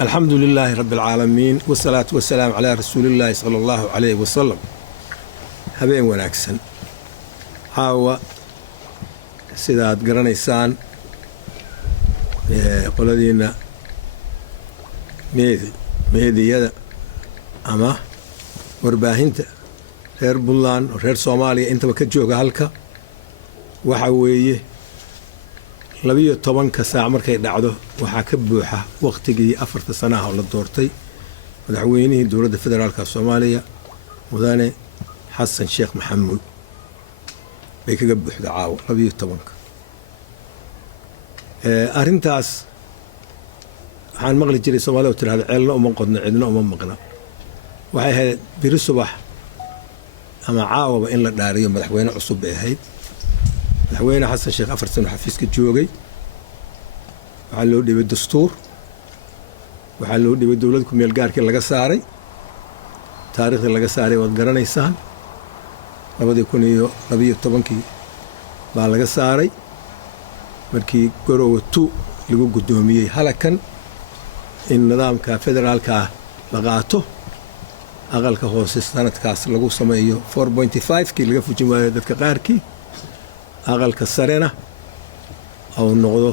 الحمد لله رب العالمين والصلاة والسلام على رسول الله صلى الله عليه وسلم. habeen wanaagsan caawa sidaad garanaysaan qoladiina meediyada ama warbaahinta reer Puntland oo reer Soomaaliya intaba ka jooga halka waxa weeye 12 saac markay dhacdo waxa ka buuxa waqtigii 4 sano oo la doortay madaxweynihii dowladda federaalka Soomaaliya mudane حسن شيخ محمود بيكا بوحدة عاو 12 أرنتاس عن مغلي جري سومالي وتر هذا علنا ومن قدنا عندنا ومن مقنا وهي هذا بير الصباح أما عاو بإن لا داري مدحوينا عصب هيد مدحوينا حسن شيخ أفرسن وحفيزك الجوجي وحلو دي بالدستور وحلو دي بالدولتكم يلقارك اللي قصاري تاريخ اللي قصاري وتقرنا يسان 2012 baa laga saaray markii Garowe 2 lagu gudoomiyay halakan in nidaamka federaalka la qaato aqalka hoose sanadkaas lagu sameeyo 4.5 kii laga fujin waayo dadka qaarkii aqalka sarena oo noqdo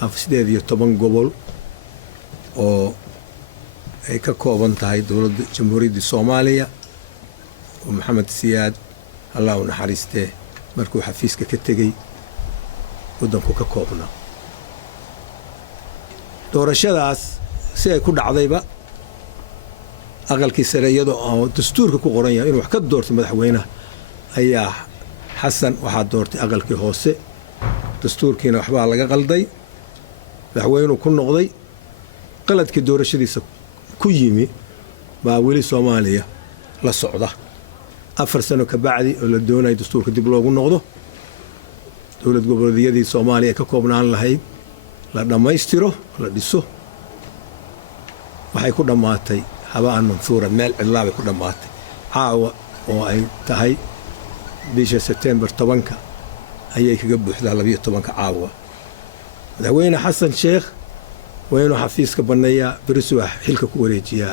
18 gobol oo ay ka kooban tahay dowladda jamhuuriyadda Soomaaliya oo Maxamed Siyaad الله ونحرسته مركو حفيزك كتجي ودنكو ككوبنا دور الشداس سيكون عضيبة أقل كسرية أو دستور كو قرنيا إنه حكت دورت مدحوينه أياه حسن واحد دورت أقل كهوسة دستور كينا وحبا على قلدي مدحوينه كل نقضي قلت كدور الشديس كيمي باولي صوماليا للصعدة 4 سنة كبعدي ولا دوني دستور كدب لوغو نقضو دولة goboleedyadii Soomaaliya ka koobnaan lahayd la dhameystiro la dhiso waxay ku dhamaatay habaan mansuura meel cidla bay ku dhamaatay caawa oo ay tahay bisha September 10 ayay kaga buuxdaa 12 caawa madaxweyne Xasan Sheekh waynu xafiiska banaya barisu xilka ku wareejiya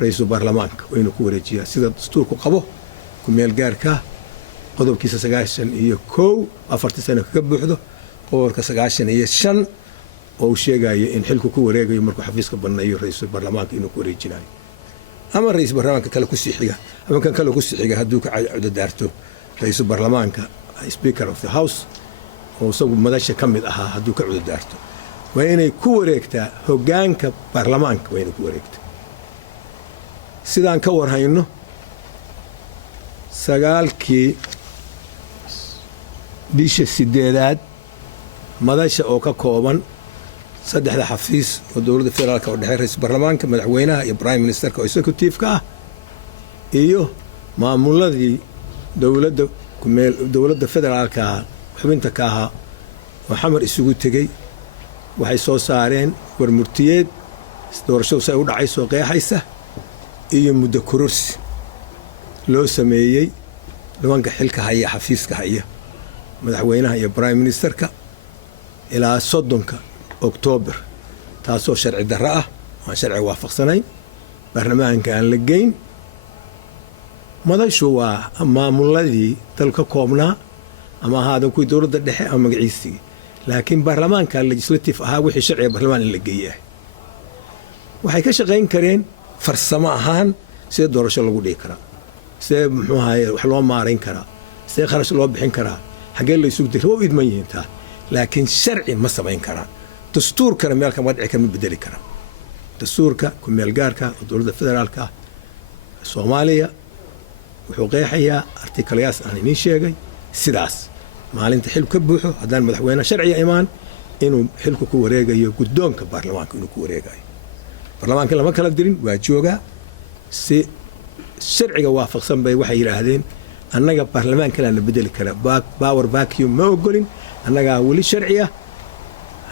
ra'iisul baarlamaanka waynu ku wareejiya sida dastuurku qabo kumeel gaarka qodobkiisa 91 4 sano ka buuxdo qodobka 95 oo sheegaya in xilku ku wareegayo markuu xafiiska banayo ra'iisul baarlamaanka inuu ku wareejinayo ama ra'iisul baarlamaanka kale ku siixiga ama kan kale ku siixiga haduu ka cad daarto ra'iisul baarlamaanka speaker of the house oo isagu madasha kamid ahaa haduu ka cad daarto waa inay ku wareegtaa hoggaanka baarlamaanka waa inay ku wareegtaa sidaan ka warhayno sagaalkii bisha 8 madasha oo ka kooban saddexda xafiis oo dowladda federaalka oo dhaxay ra'iisul baarlamaanka madaxweynaha iyo prime ministerka oo executive-ka ah iyo maamuladii dowladda federaalka xubinta ka ah oo xamar isugu tagay waxay soo saareen warmurtiyeed doorashadu say u dhacayso qeexaysa iyo muddo kororsi loo sameeyay nimanka xilka haya xafiiska haya madaxweynaha iyo prime ministerka ilaa 30 October taasoo sharci darro ah oo sharci waafaqsanayn baarlamaanka aan la geyn madashu waa maamuladii dalka koobnaa ama haadan ku dowladda dhexe ama magaciisii laakiin baarlamaanka legislative ahaa wixii sharci baarlamaan in la geeyay waxay ka shaqeyn kareen farsamo ahaan sida doorasho lagu dhigi karaa سيد محوها وحلو مارين كرا سيد خرج لو بحين كرا حقل لي سوق دير هو يدمن تا لكن شرعي ما سمين كرا دستور كرا مالك وضعي كان بدلي كرا دستورك كميل غاركا دولة فدرالكا Soomaaliya wuxuu qeexayaa artikalyaas aan inii sheegay sidaas maalinta xilku ka buuxo hadaan madaxweyne sharci imaan inuu xilku ku wareegayo guddoonka baarlamaanka inuu ku wareegayo baarlamaanka lama kala dirin waa jooga si sharciga waafaqsan bay waxay yiraahdeen annaga baarlamaanka la bedeli kara power vacuum ma ogolin annaga wali sharciya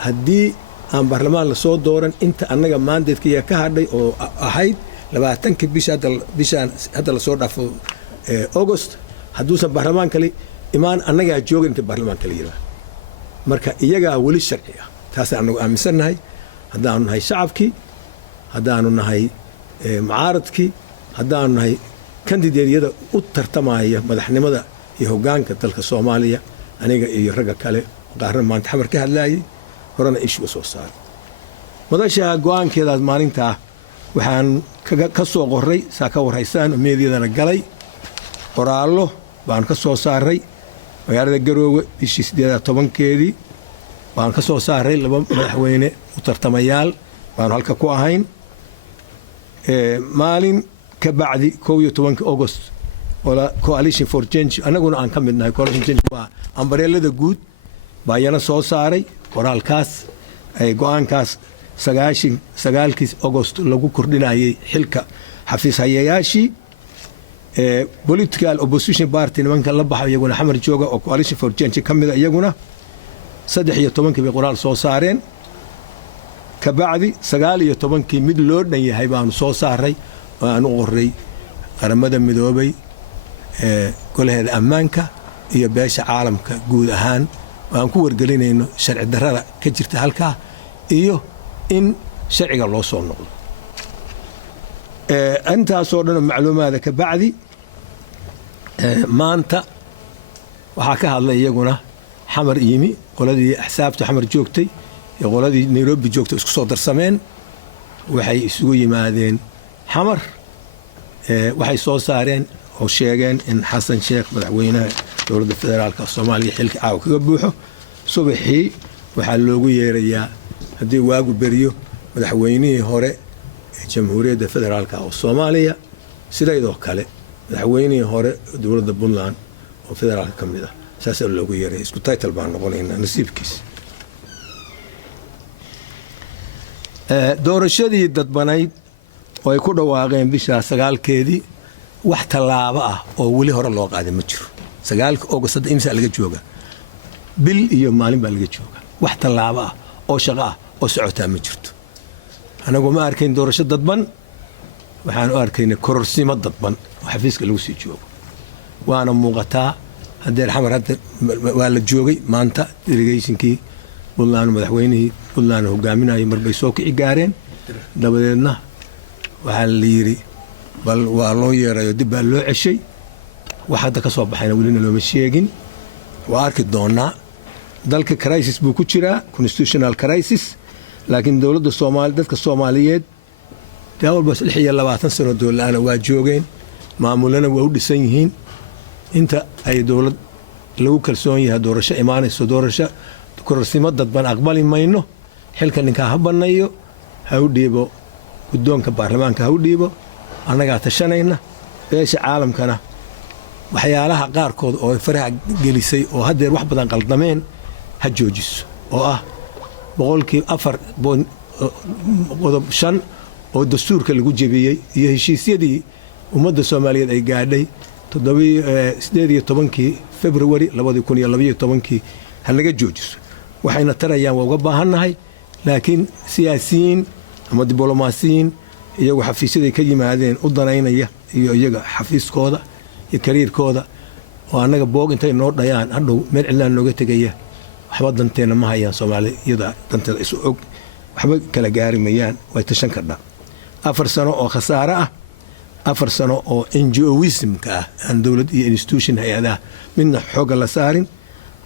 hadii aan baarlamaan la soo dooran inta annaga mandatekiya ka hadhay oo ahayd 20 bishaan hadda la soo dhaafo August haduusan baarlamaanka li imaan annaga jooga inta baarlamaanka la yiraahdo marka iyaga wali sharciya taas aanu aaminsanahay hadaan nahay shacabkii haddaanu nahay mucaaradkii haddaanu nahay kandideedyada u tartamaya madaxnimada iyo hoggaanka dalka Soomaaliya aniga iyo ragga kale qaarna maanta xamar ka hadlaayay horena ishu soo saaray madasha go'aankeeda maalinta waxaan ka soo qoray saa ka warhaysaan meediyadana galay qoraallo baan ka soo saaray magaalada Garoowe bishii 18keedii baan ka soo saaray laba madaxweyne u tartamayaal baan halka ku ahayn maalin ka bacdi 12 August wala Coalition for Change anaguna aan ka midnahay Coalition Change waa ambareelada guud baayana soo saaray qoraalkaas ay go'aankaas 9 August lagu kordhinayay xilka xafiis hayayaashii political opposition party nimanka la baxay iyaguna xamar jooga oo Coalition for Change ka mid ah iyaguna 13 bay qoraal soo saareen ka bacdi 19 mid loo dhan yahay baan soo saaray oo aan u qoray qaramada midoobay golaheeda ammaanka iyo beesha caalamka guud ahaan waan ku wargelinayno sharci darrada ka jirta halka iyo in sharciga loo soo noqdo intaas oo dhan macluumaadka ka bacdi maanta waxa ka hadlay iyaguna xamar yimi qoladii axsaabta xamar joogtay iyo qoladii Nairobi joogtay isku soo darsameen waxay isugu yimaadeen xamar waxay soo saareen oo sheegeen in Xasan Sheekh madaxweynaha dowladda federaalka Soomaaliya xilka caaw kaga buuxo subaxii waxa loogu yeerayaa hadii waagu bariyo madaxweynihii hore ee jamhuuriyadda federaalka Soomaaliya sidoo kale madaxweynihii hore dowladda Puntland oo federaalka ka mid ah saas loogu yeeray isku title baan noqonaynaa nasiibkiis doorashadii dadbanayd oo ay ku dhawaaqeen bisha 9keedii wax talaabo ah oo wali hore loo qaaday ma jiro 9 August imsa laga jooga bil iyo maalin baa laga jooga wax talaabo ah oo shaqo ah oo socota ma jirto anagu ma arkayn doorasho dadban waxaan u arkaynaa kororsimo dadban oo xafiiska lagu sii joogo waana muuqataa haddii xamar hadda waa la joogay maanta delegationkii Puntland madaxweynihii Puntland hogaaminayay marbay soo kici gaareen dabadeedna waxaa la yiri bal waa loo yeerayo dib baa loo ceshay waxa hadda ka soo baxayna weli looma sheegin waa arki doonaa dalka crisis buu ku jiraa constitutional crisis laakiin dowladda Soomaaliya dadka Soomaaliyeed daawal bas 20 sano dowladana waa joogeen maamulana waa u dhisan yihiin inta ay dowlad lagu kalsoon yahay doorasho imaanayso doorasho kororsimo dadban aqbali mayno xilka ninka ha banayo ha u dhiibo guddoonka baarlamaanka ha u dhiibo annaga tashanayna beesha caalamkana waxyaalaha qaarkood oo faraha gelisay oo hadeer wax badan qaldameen ha joojiso oo ah 4.5 oo dastuurka lagu jabiyay iyo heshiisyadii ummadda Soomaaliyeed ay gaadhay 18 February 2012 ha laga joojiso waxayna tarayaan waa uga baahannahay laakiin siyaasiyiin ama diblomaasiyiin iyagu xafiisyada ka yimaadeen u danaynaya iyo iyaga xafiiskooda iyo kariirkooda oo annaga boog intay noo dhayaan hadhow meel cilaan nooga tegaya waxba danteena ma hayaan Soomaaliyada danteeda isu og waxba kala gaari mayaan way tashan karnaa 4 sano oo khasaare ah 4 sano oo NGOism-ka ah aan dawlad iyo institution hay'adaha midna xoog la saarin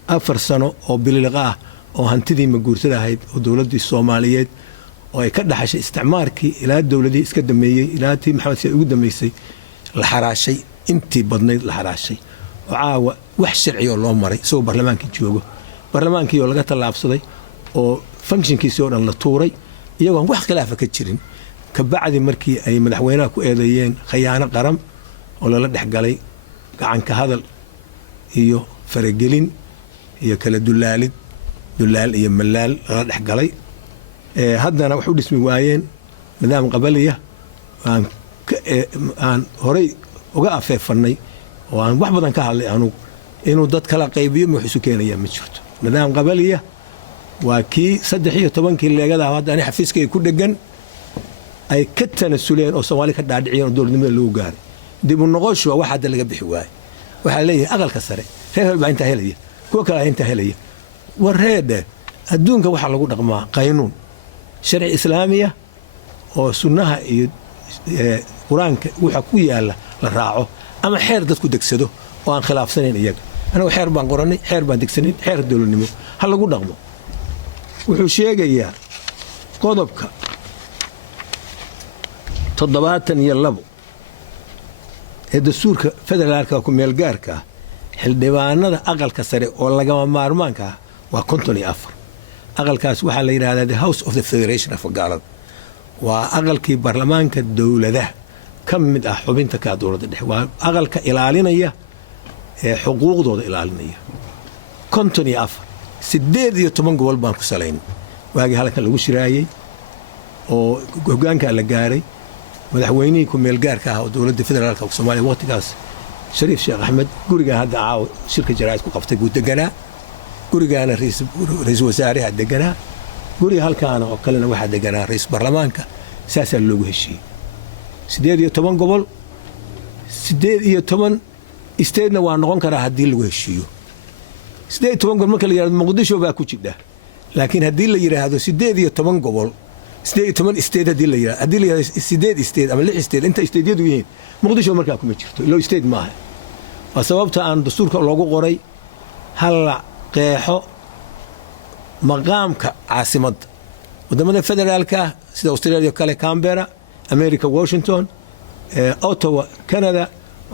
4 sano oo biliqa ah oo hantidii ma guursada ahayd oo dawladda Soomaaliyeed oo ay ka dhaxashay isticmaalkii ilaa dawladii iska dameeyay ilaa tii maxamed si ugu dameysay la xaraashay intii badnayd la xaraashay oo caawa wax sharci oo loo maray soo baarlamaankii joogo baarlamaankii oo laga talaabsaday oo functionkiisa oo dhan la tuuray iyagoo wax khilaaf ka jirin ka bacdi markii ay madaxweynaha ku eedeeyeen khiyaano qaran oo la dhaxgalay gacan ka hadal iyo faragelin iyo kala dulaal iyo malaal la dhaxgalay haddana wax u dhismi waayeen nidaam qabaliya aan horay uga afeefanay oo aan wax badan ka hadlay aanu inuu dad kala qaybiyo ma isu keenaya ma jirto nidaam qabaliya waa kii 13 leegada hadda ani xafiiskay ku dhagan ay ka tanasuleen oo Soomaali ka dhaadhiciyeen dowladnimada lagu gaaray dib u noqosho wax hadda laga bixi waay waxa leeyahay aqalka sare reer baa inta helaya kuwa kale inta helaya wareede adduunka waxa lagu dhaqmaa qaynuun sharci islaamiya oo sunnaha iyo quraanka waxa ku yaala la raaco ama xeer dadku degsado oo aan khilaafsanayn iyaga anagu xeer baan qoranay xeer baan degsanay xeer dawladnimo hal lagu dhaqmo wuxuu sheegayaa qodobka 72 ee dastuurka federaalka ku meel gaarka xildhibaanada aqalka sare oo lagama maarmaanka waa 54 aqalkaas waxaa la yiraahdaa the House of the Federation of Galad waa aqalkii baarlamaanka dawladaha ka mid ah xubinta ka dawladda dhexe waa aqalka ilaalinaya ee xuquuqdooda ilaalinaya 54 18 gobol baan ku salayn waagii halkan lagu shiraayay oo hoggaanka la gaaray madaxweynihii ku meel gaarka ah oo dawladda federaalka Soomaaliya waqtigaas Shariif Sheekh Axmed guriga hadda caaw shirka jaraa'id ku qabtay buu deganaa gurigaana ra'iisul wasaaraha deganaa guriga halkaana oo kalena waxa deganaa ra'iisul baarlamaanka saasaa loogu heshiiyey 18 gobol 18 isteedna waa noqon karaa haddii lagu heshiiyo 18 gobol marka la yiraahdo Muqdisho baa ku jidha laakiin haddii la yiraahdo 18 gobol 18 isteed haddii la yiraahdo 8 isteed ama 6 isteed inta isteedyadu yihiin Muqdisho markaa kuma jirto ilo isteed maaha waa sababta aan dastuurka loogu qoray hal qeexo maqaamka caasimadda wadamada federaalka sida Australia kale Canberra America Washington Ottawa Canada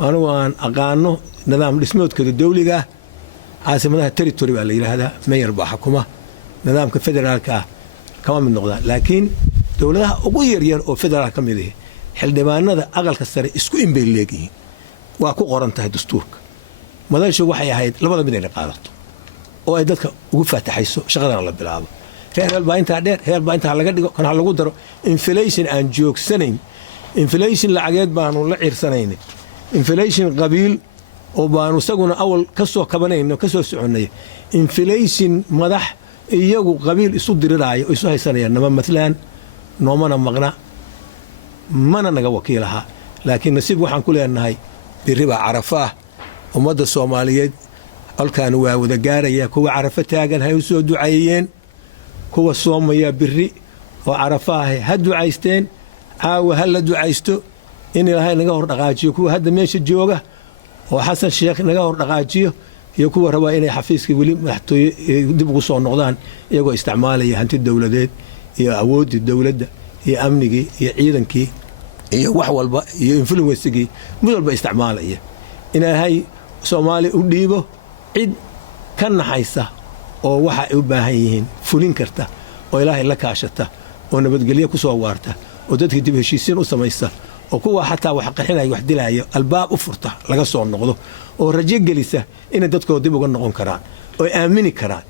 anigu aan aqaano nidaam dhismoodkooda dawliga caasimadaha territory baa la yiraahdaa mayor baa xukuma nidaamka federaalka kama mid noqda laakiin dawladaha ugu yaryar oo federaalka ka mid ah xildhibaanada aqalka sare isku inbay leeyihiin waa ku qoran tahay dastuurka madashu waxay ahayd labada mid ay qaadato oo ay dadka ugu faataxayso shaqadan la bilaabo reer baa inta dheer reer baa inta laga dhigo kan lagu daro inflation aan joogsanayn inflation lacageed baanu la ciirsanayn inflation qabiil oo baanu isaguna awal ka soo kabanayno ka soo soconay inflation madax iyagu qabiil isu diriraayo isu haysanayaan nama matlaan noomana maqna mana naga wakiilaha laakiin nasiib waxaan ku leenahay biriba Carafa ummadda Soomaaliyeed halkaan waa wada gaaraya kuwa Carafa taagan hay u soo duceeyeen kuwa Soomaya biri oo Carafa ha duceysteen caawa hal duceysto in Ilaahay naga hor dhaqaajiyo kuwa hadda meesha jooga oo Xasan Sheekh naga hor dhaqaajiyo iyo kuwa raba inay xafiiska wali madaxtooye dib ugu soo noqdaan iyagoo isticmaalaya hanti dawladeed iyo awoodda dawladda iyo amnigii iyo ciidankii iyo wax walba iyo influence-gii mid walba isticmaalaya Ilaahay Soomaali u dhiibo cid ka naxaysa oo waxa ay u baahan yihiin fulin karta oo Ilaahay la kaashata oo nabadgelyo ku soo waarta oo dadka dib heshiisiin u samaysta oo kuwa xataa wax qarxinay wax dilaayo albaab u furta laga soo noqdo oo rajo gelisa in dadkooda dib uga noqon karaan oo aamini karaan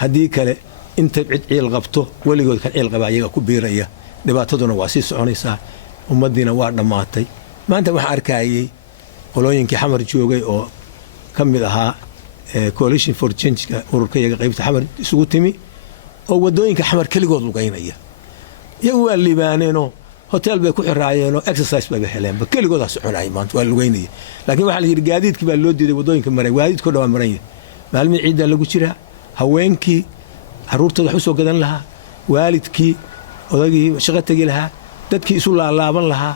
haddii kale inta cid ciil qabto waligood kan ciil qaba ayaga ku biiraya dhibaataduna waa sii soconaysaa ummadina waa dhamaatay maanta waxa arkayay qolooyinkii xamar joogay oo ka mid ahaa coalition for change ururkayaga qaybta xamar isugu timi oo wadooyinka xamar kaligood lugaynaya iyagu waa liibaaneenoo hotel bay ku xiraayeen oo exercise bay heleen ba kaligood soconay maanta waa lugaynaya laakiin waxa la yiri gaadiidkii baa loo diiday wadooyinka maray gaadiidku dhawaa maray maalmi ciida lagu jira haweenkii caruurtooda wax u soo gadan lahaa waalidkii odagii shaqo tagi lahaa dadkii isu laalaaban lahaa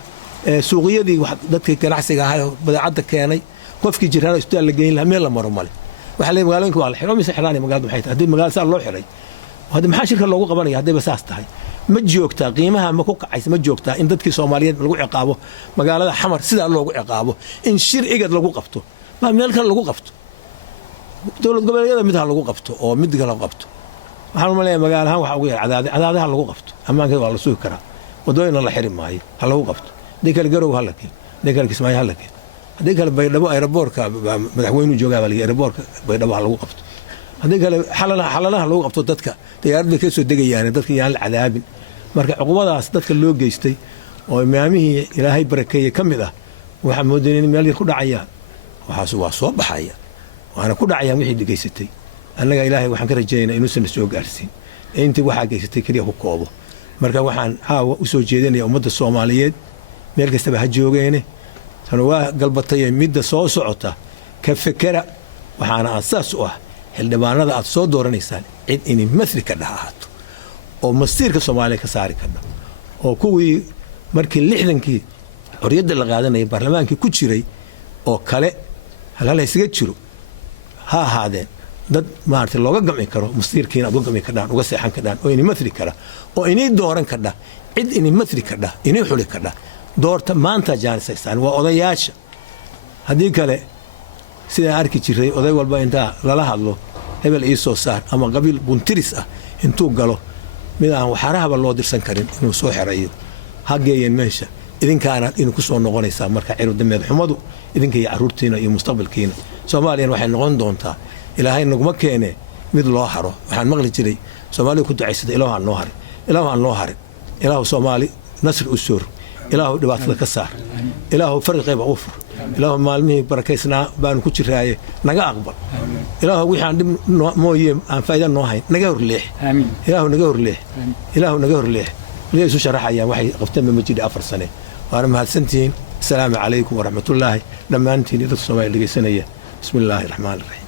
suuqyadii dadkii ganacsiga ahaa badeecada keenay qofkii jiraan isbitaal la geyn lahaa meel la maro male waxa la magaalooyinka waa la xiro mise xiraani magaalada maxay tahay hadii magaalada saa loo xiray hadda maxaa shirka loogu qabanaya hadday basaas tahay ma joogtaa qiimaha ma ku kacaysa ma joogtaa in dadkii Soomaaliyeed lagu ciqaabo magaalada xamar sida loogu ciqaabo in shir igad lagu qabto ma meel kale lagu qabto dawlad goboleedyada mid ha lagu qabto oo mid kale lagu qabto waxaan u maleeyahay magaalahan waxa ugu yar cadaadaha lagu qabto ammaanka waa la sugi karaa wadooyina la xiri maayo ha lagu qabto degal garow halkii degal Kismaayo halkii degal Baydhabo aeroboortka madaxweynuhu joogaa baa aeroboortka Baydhabo ha lagu qabto hadii kale xalanaha lagu qabto dadka diyaarad bay ka soo degayaan dadka yaan la cadaabin marka cuqubadaas dadka loo geystay oo imaamihii Ilaahay barakeeyay kamid ah waxa moodeen meel yar ku dhacaya waxaas waa soo baxaya waana ku dhacayaan wixii dhigaysatay annaga Ilaahay waxaan ka rajaynaynaa inuu san soo gaarsiin intii waxa geysatay kaliya ku koobo marka waxaan caawa u soo jeedinayaa ummadda Soomaaliyeed meel kastaba ha joogeene tan waa galbatay midda soo socota ka fikira waxaana asaas u ah xildhibaanada aad soo dooranaysaan cid inay masli ka dhahato oo masiirka Soomaaliya ka saari karna oo kuwii markii 60kii xorriyadda la qaadanayay baarlamaankii ku jiray oo kale halal isaga jiro ha ahaadeen dad maartay looga gamci karo masiirkiina uga gamci kadhaan uga seexan kadhaan oo inay masri kara oo inay dooran kadha cid inay masri kadha inay xuli kadha doorta maanta jaanisaysan waa odayaasha haddii kale sida arki jiray oday walba inta lala hadlo hebel ii soo saar ama qabiil buntiris ah intuu galo mid aan waxaarahaba loo dirsan karin inuu soo xirayo hageeyeen meesha idinkaana inuu ku soo noqonaysaa marka cirudameed xumadu idinka iyo caruurtiina iyo mustaqbalkiina Soomaaliya waxay noqon doontaa ilaahay naguma keene mid loo haro waxaan maqli jiray Soomaaliya ku ducaysada ilaaha noo harin ilaahu Soomaali nasr u soo ilaahu dhibaatada ka saar ilaahu farqiga u fur ilaahu maalmihii barakaysnaa baan ku jiraaye naga aqbal ilaahu wixii aan dib mooyee aan faa'iido noo hayn naga horleex ilaahu naga horleex ليه سو شرحيا waxay qabteen majid 4 sano waana mahadsantiin assalaamu calaykum wa rahmatullaahi dhamaantiin idin Soomaaliya dhageysanaya bismillaahir rahmaanir rahiim